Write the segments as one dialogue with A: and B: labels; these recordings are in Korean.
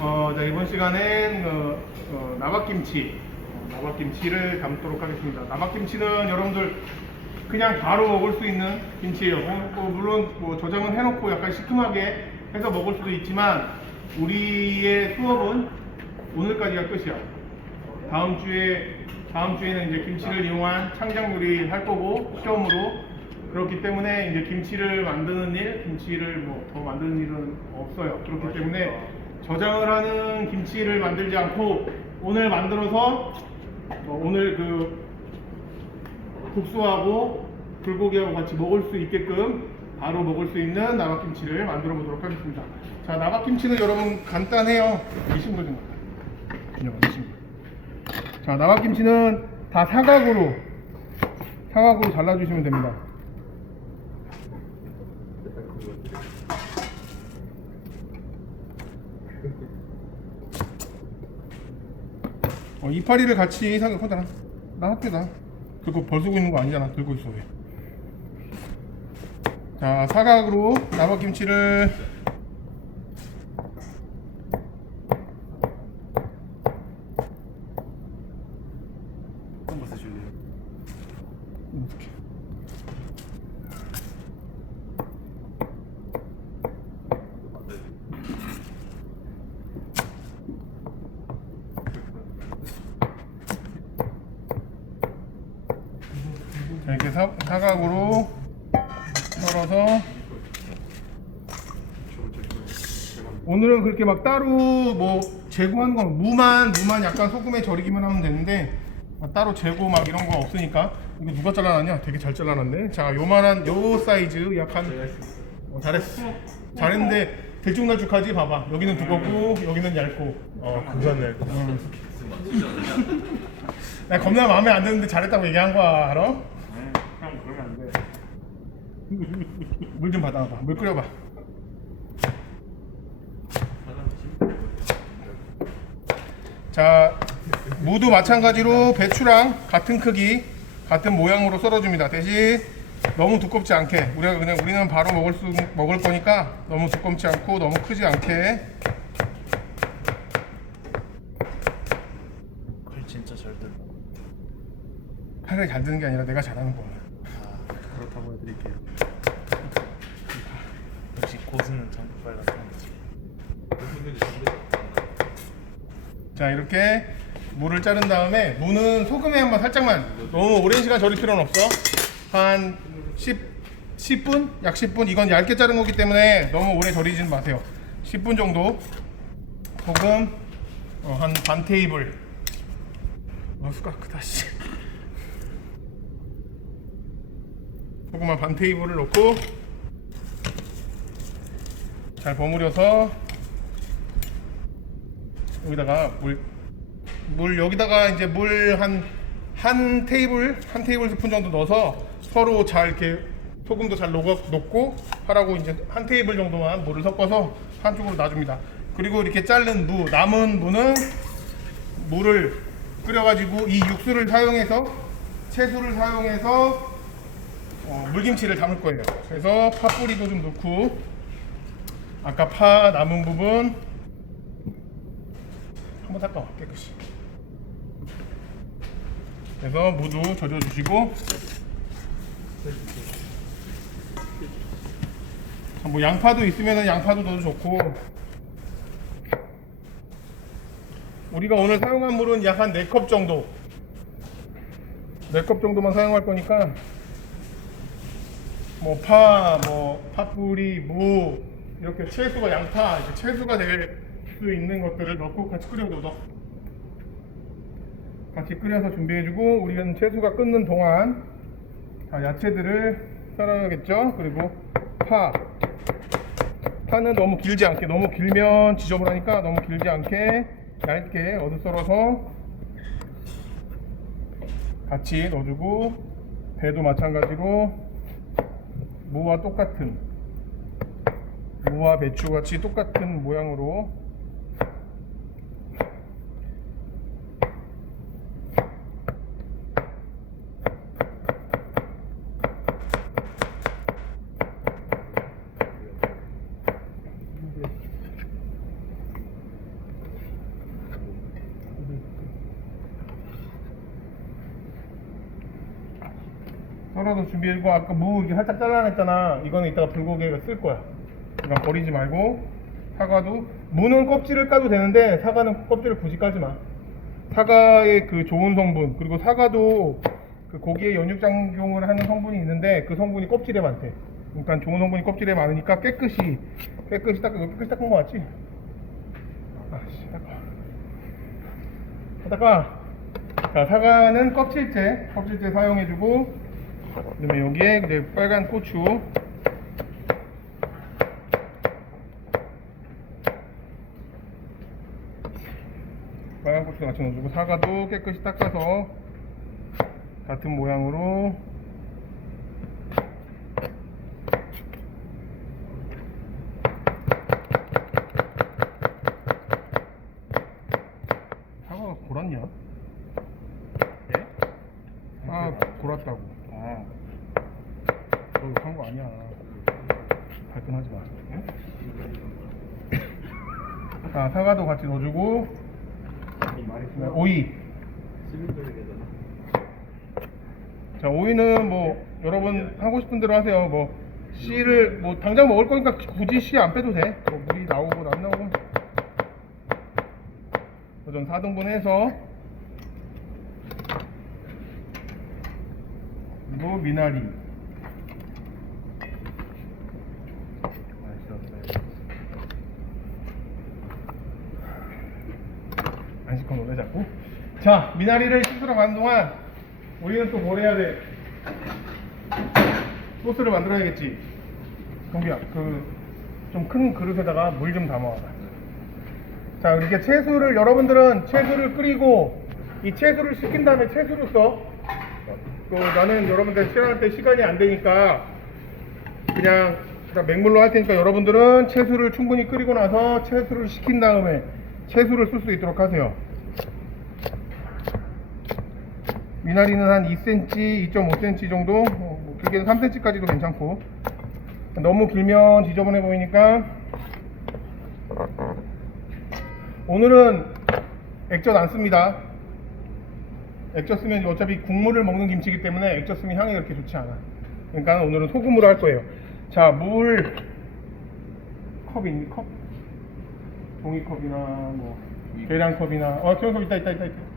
A: 어, 자, 이번 시간엔 어, 어, 나박김치, 어, 나박김치를 담도록 하겠습니다. 나박김치는 여러분들 그냥 바로 먹을 수 있는 김치예요. 뭐, 뭐 물론 뭐 저장은 해놓고 약간 시큼하게 해서 먹을 수도 있지만 우리의 수업은 오늘까지가 끝이야. 다음 주에 다음 주에는 이제 김치를 이용한 창작 요리를 할 거고 시험으로 그렇기 때문에 이제 김치를 만드는 일, 김치를 뭐 더 만드는 일은 없어요. 그렇기 때문에 저장을 하는 김치를 만들지 않고 오늘 만들어서 어, 오늘 그 국수하고 불고기하고 같이 먹을 수 있게끔 바로 먹을 수 있는 나박김치를 만들어 보도록 하겠습니다. 자, 나박김치는 여러분 간단해요. 이 친구 좀. 그냥 이 친구. 자, 나박김치는 다 사각으로 사각으로 잘라주시면 됩니다. 어, 이파리를 같이 사각 하잖아. 나 학교다. 그거 벌 쓰고 있는 거 아니잖아. 들고 있어 왜? 자, 사각으로 나박김치를
B: 어떤 거 쓰실래요?
A: 이렇게. 자, 이렇게 사, 사각으로 썰어서 오늘은 그렇게 막 따로 뭐 재고하는 건 무만 무만 약간 소금에 절이기만 하면 되는데 아, 따로 재고 막 이런 거 없으니까 이거 누가 잘라놨냐? 되게 잘 잘라놨네. 자, 요만한 요 사이즈 약한 어, 잘했어. 잘했는데 들쭉날쭉하지 봐봐. 여기는 두껍고 여기는 얇고. 어,
B: 그거네.
A: 나 겁나 마음에 안 드는데 잘했다고 얘기한 거야, 알아? 물 좀 받아봐. 물 끓여봐. 자, 무도 마찬가지로 배추랑 같은 크기, 같은 모양으로 썰어줍니다. 대신 너무 두껍지 않게 우리가 그냥 우리는 바로 먹을 수 먹을 거니까 너무 두껍지 않고 너무 크지 않게
B: 글 진짜 잘 들어.
A: 팔을 잘 드는 게 아니라 내가 잘하는 거야.
B: 해드릴게요. 역시 고수는 같은 거지.
A: 자 이렇게 무를 자른 다음에 무는 소금에 한번 살짝만. 너무 오랜 시간 절일 필요는 없어. 한 10, 10분? 약 10분? 이건 얇게 자른 거기 때문에 너무 오래 절이지는 마세요. 10분 정도. 소금 어, 한 반 테이블. 어 숟가락 크다 씨 한반 테이블을 넣고 잘 버무려서 여기다가 물, 물 여기다가 이제 물 한 한 테이블 한 테이블 스푼 정도 넣어서 서로 잘 이렇게 소금도 잘 녹아, 녹고 하라고 이제 한 테이블 정도만 물을 섞어서 한쪽으로 놔줍니다. 그리고 이렇게 자른 무 남은 무는 물을 끓여가지고 이 육수를 사용해서 채소를 사용해서 어, 물김치를 담을 거예요. 그래서 파 뿌리도 좀 넣고 아까 파 남은 부분 한번 닦아 깨끗이. 그래서 무도 젖어주시고 자, 뭐 양파도 있으면 양파도 넣어도 좋고. 우리가 오늘 사용한 물은 약 한 4컵 정도. 4컵 정도만 사용할 거니까 뭐 파, 뭐 파뿌리, 무 이렇게 채소가 양파, 이렇게 채소가 될 수 있는 것들을 넣고 같이 끓여줘도 같이 끓여서 준비해주고 우리는 채소가 끓는 동안 자, 야채들을 썰어야겠죠. 그리고 파, 파는 너무 길지 않게 너무 길면 지저분하니까 너무 길지 않게 얇게 어슷 썰어서 같이 넣어주고 배도 마찬가지로 무와 똑같은 무와 배추 같이 똑같은 모양으로 썰어서 준비해주고 아까 무 이렇게 살짝 잘라냈잖아. 이거는 이따가 불고기에 쓸 거야. 그러니까 버리지 말고 사과도 무는 껍질을 까도 되는데 사과는 껍질을 굳이 까지 마. 사과의 그 좋은 성분 그리고 사과도 그 고기에 연육 작용을 하는 성분이 있는데 그 성분이 껍질에 많대. 그러니까 좋은 성분이 껍질에 많으니까 깨끗이 깨끗이 닦아 깨끗이 닦은 거 맞지? 아씨 닦아. 닦아. 자 사과는 껍질째 껍질째 사용해주고 그다음에 여기에 이제 빨간 고추 빨간 고추 같이 넣어주고 사과도 깨끗이 닦아서 같은 모양으로 사과가 골았냐?
B: 예?
A: 아 골았다고
B: 아,
A: 너 욕한 거 아니야 발끈하지 마 응? 자 사과도 같이 넣어주고. 그다음에 오이. 자 오이는 뭐 여러분 하고 싶은 대로 하세요. 뭐 씨를 뭐 당장 먹을 거니까 굳이 씨 안 빼도 돼뭐 물이 나오고 안 나오고. 전 4등분 해서. 그리고 미나리 안 시커 놀래 자꾸 자 미나리를 씻으러 가는 동안 우리는 또 뭘 해야 돼? 소스를 만들어야겠지. 경비야 그 좀 큰 그릇에다가 물 좀 담아와라 자 이렇게 채소를 여러분들은 채소를 끓이고 이 채소를 식힌 다음에 채소를 써. 그, 나는 여러분들 시간할 때 시간이 안 되니까 그냥 맹물로 할 테니까 여러분들은 채소를 충분히 끓이고 나서 채소를 식힌 다음에 채소를 쓸 수 있도록 하세요 미나리는 한 2cm, 2.5cm 정도 어, 뭐 길게는 3cm까지도 괜찮고. 너무 길면 지저분해 보이니까. 오늘은 액젓 안 씁니다. 액젓 쓰면 어차피 국물을 먹는 김치이기 때문에 액젓 쓰면 향이 그렇게 좋지 않아. 그러니까 오늘은 소금으로 할 거예요. 자물. 컵 있니? 컵? 종이컵이나 뭐 계량컵이나. 어 계량컵 있다 있다 있다 있다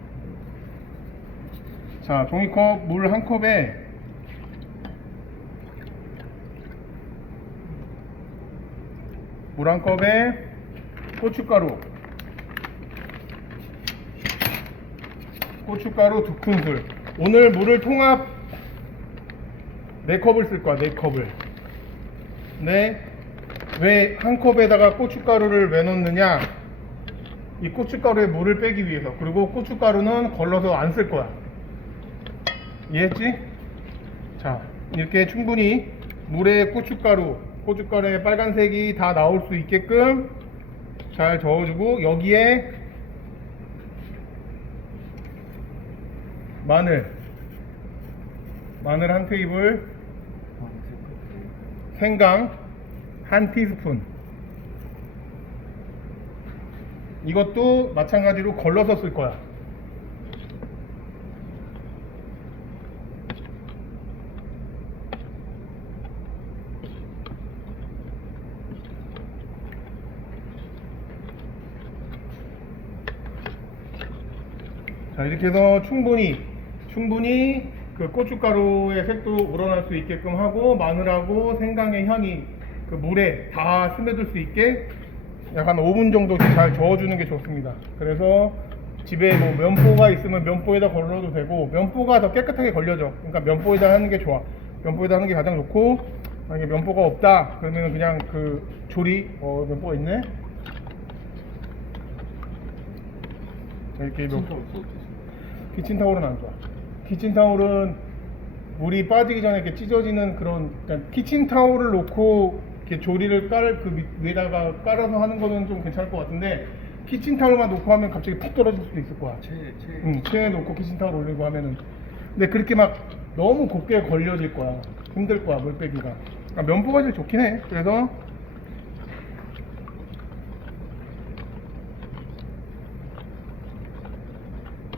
A: 자 종이컵 물 한 컵에. 물 한 컵에 고춧가루. 고춧가루 두 큰술. 오늘 물을 통합. 네 컵을 쓸 거야 네 컵을. 근데 왜 한 컵에다가 고춧가루를 왜 넣느냐? 이 고춧가루에 물을 빼기 위해서. 그리고 고춧가루는 걸러서 안 쓸 거야 이해했지? 자 이렇게 충분히 물에 고춧가루 고춧가루의 빨간색이 다 나올 수 있게끔 잘 저어주고 여기에 마늘 마늘 한 테이블 생강 한 티스푼 이것도 마찬가지로 걸러서 쓸 거야 자 이렇게 해서 충분히 충분히 그 고춧가루의 색도 우러날 수 있게끔 하고 마늘하고 생강의 향이 그 물에 다 스며들 수 있게 약간 5분 정도 잘 저어주는 게 좋습니다. 그래서 집에 뭐 면보가 있으면 면보에다 걸러도 되고 면보가 더 깨끗하게 걸려져. 그러니까 면보에다 하는 게 좋아. 면보에다 하는 게 가장 좋고 만약에 면보가 없다 그러면 그냥 그 조리 어 면보가 있네. 자, 이렇게 면 키친타올은 안 좋아. 키친타올은 물이 빠지기 전에 이렇게 찢어지는 그런 그러니까 키친타올을 놓고 이렇게 조리를 깔 그 위에다가 깔아서 하는 거는 좀 괜찮을 것 같은데 키친타올만 놓고 하면 갑자기 푹 떨어질 수도 있을 거야.
B: 채, 채.
A: 응, 체에 놓고 키친타올 올리고 하면은 근데 그렇게 막 너무 곱게 걸려질 거야. 힘들 거야 물 빼기가. 그러니까 면보가 제일 좋긴 해. 그래서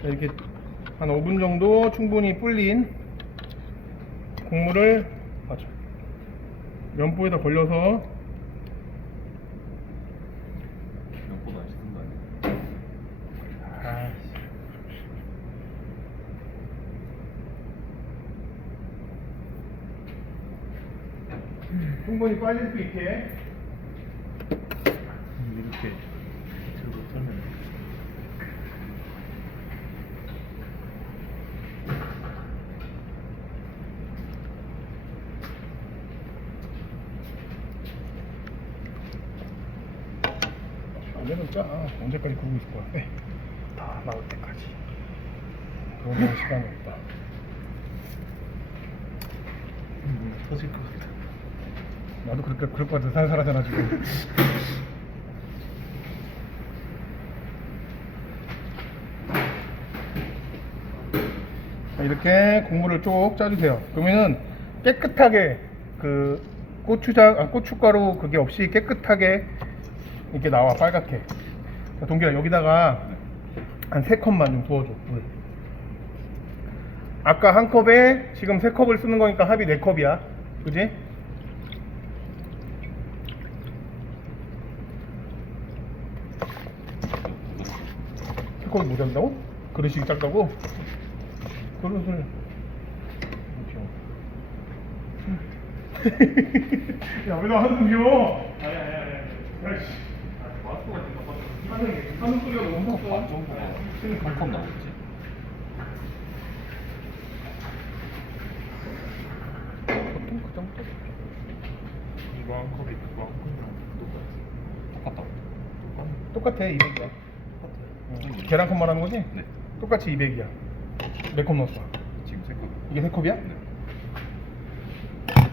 A: 자, 이렇게 한 5분 정도 충분히 불린 국물을 맞아. 면보에다 걸려서
B: 생각보다 안 씻은 거 아니야?
A: 아, 충분히 빠질 수 있게
B: 들고 썰면
A: 짜 언제까지 구고 있을 거야? 네. 다 나올 때까지. 그러면 시간이 없다.
B: 음, 터질 것 같아.
A: 나도 그렇게 그럴 것 같아. 살살하잖아 지금. 자, 이렇게 국물을 쭉 짜주세요. 그러면은 깨끗하게 그 고추장 아, 고춧가루 그게 없이 깨끗하게 이렇게 나와 빨갛게 자, 동기야 여기다가 한 세 컵만 좀 부어줘 물 아까 한 컵에 지금 세 컵을 쓰는 거니까 합이 네 컵이야 그지? 세 컵이 모자란다고? 그릇이 작다고? 그릇을 야 왜 나 한숨 쉬어? 아니 아니 아니 된다
B: 한컵 나오겠지?
A: 보통 그 정도
B: 이거 한 컵이 그거 한 컵이랑 똑같아. 똑같다고?
A: 똑같아 200이야
B: 똑같아요.
A: 계란컵 말하는 거지?
B: 네.
A: 똑같이 200이야 몇컵 넣었어?
B: 지금 세 컵.
A: 이게 세 컵이야?
B: 네.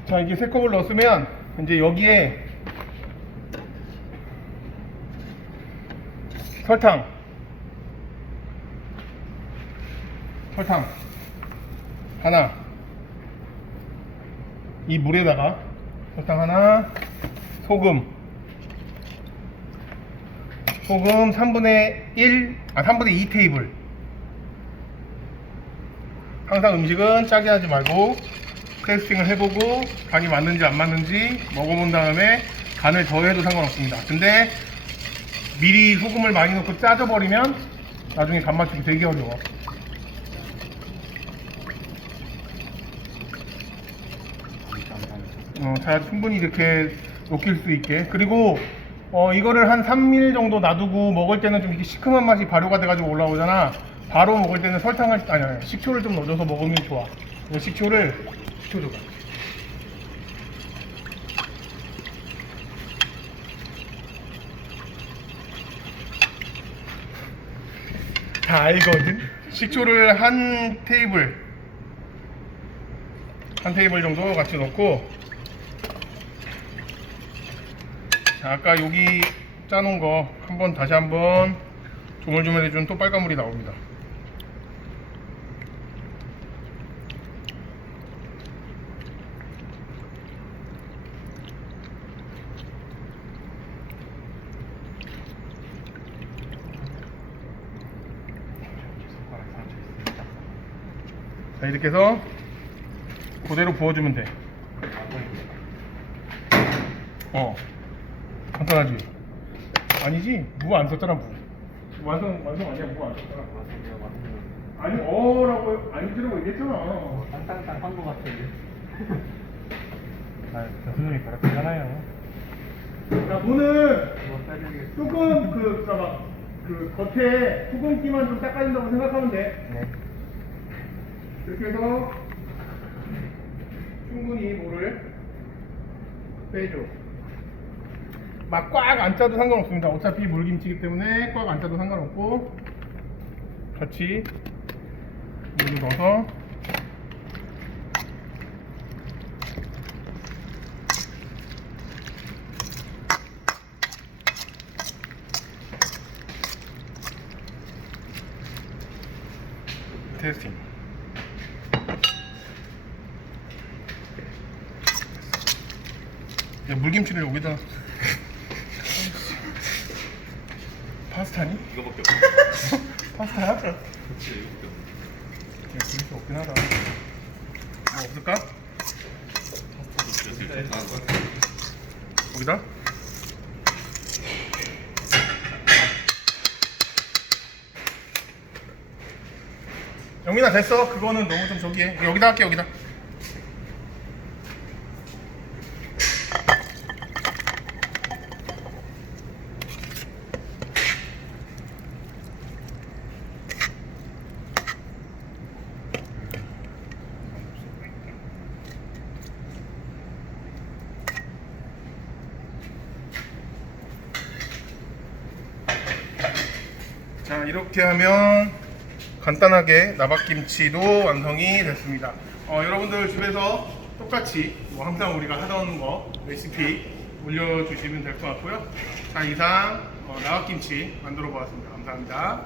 A: 자 이게 세 컵을 넣었으면 이제 여기에 설탕. 설탕. 하나. 이 물에다가 설탕 하나. 소금. 소금 3분의 1, 아 3분의 2 테이블. 항상 음식은 짜게 하지 말고 테스팅을 해보고 간이 맞는지 안 맞는지 먹어본 다음에 간을 더해도 상관없습니다. 근데 미리 소금을 많이 넣고 짜져버리면 나중에 간 맞추기 되게 어려워. 어, 자, 충분히 이렇게 녹일 수 있게. 그리고 어, 이거를 한 3일 정도 놔두고 먹을 때는 좀 이렇게 시큼한 맛이 발효가 돼가지고 올라오잖아. 바로 먹을 때는 설탕을, 아니, 아니, 식초를 좀 넣어줘서 먹으면 좋아. 식초를, 식초 줘봐. 다 알거든? 식초를 한 테이블, 한 테이블 정도 같이 넣고, 자, 아까 여기 짜놓은 거 한번 다시 한번 조물조물 해주면 또 빨간 물이 나옵니다.
B: 손가락 상처 있으니까.
A: 자, 이렇게 해서 그대로 부어주면 돼. 어. 간단하지? 아니지? 무 안 썼잖아, 무. 완성, 완성 아니야, 무 안 썼잖아. 아니, 어라고, 아니지라고 얘기했잖아.
B: 땅땅땅 한거 같은데. 아, 교수님이 그렇게 하잖아요.
A: 자, 무는. 조금 그, 잠깐만, 그 겉에 수분기만 좀 닦아준다고 생각하면 돼.
B: 네.
A: 이렇게 해서 충분히 물을 빼줘. 막 꽉 안 짜도 상관없습니다. 어차피 물김치이기 때문에 꽉 안 짜도 상관없고 같이 물을 넣어서 물김치를 여기다 파스타니?
B: 이거밖에 없어.
A: 파스타야?
B: 그치, 이거밖에 없어.
A: 수 없긴 하다 뭐 없을까? 여기다. 영민아 됐어. 그거는 너무 좀 저기해. 여기다 할게 여기다. 이렇게 하면 간단하게 나박김치도 완성이 됐습니다. 어, 여러분들 집에서 똑같이 뭐 항상 우리가 하던 거 레시피 올려주시면 될 것 같고요. 자 이상 어, 나박김치 만들어 보았습니다. 감사합니다.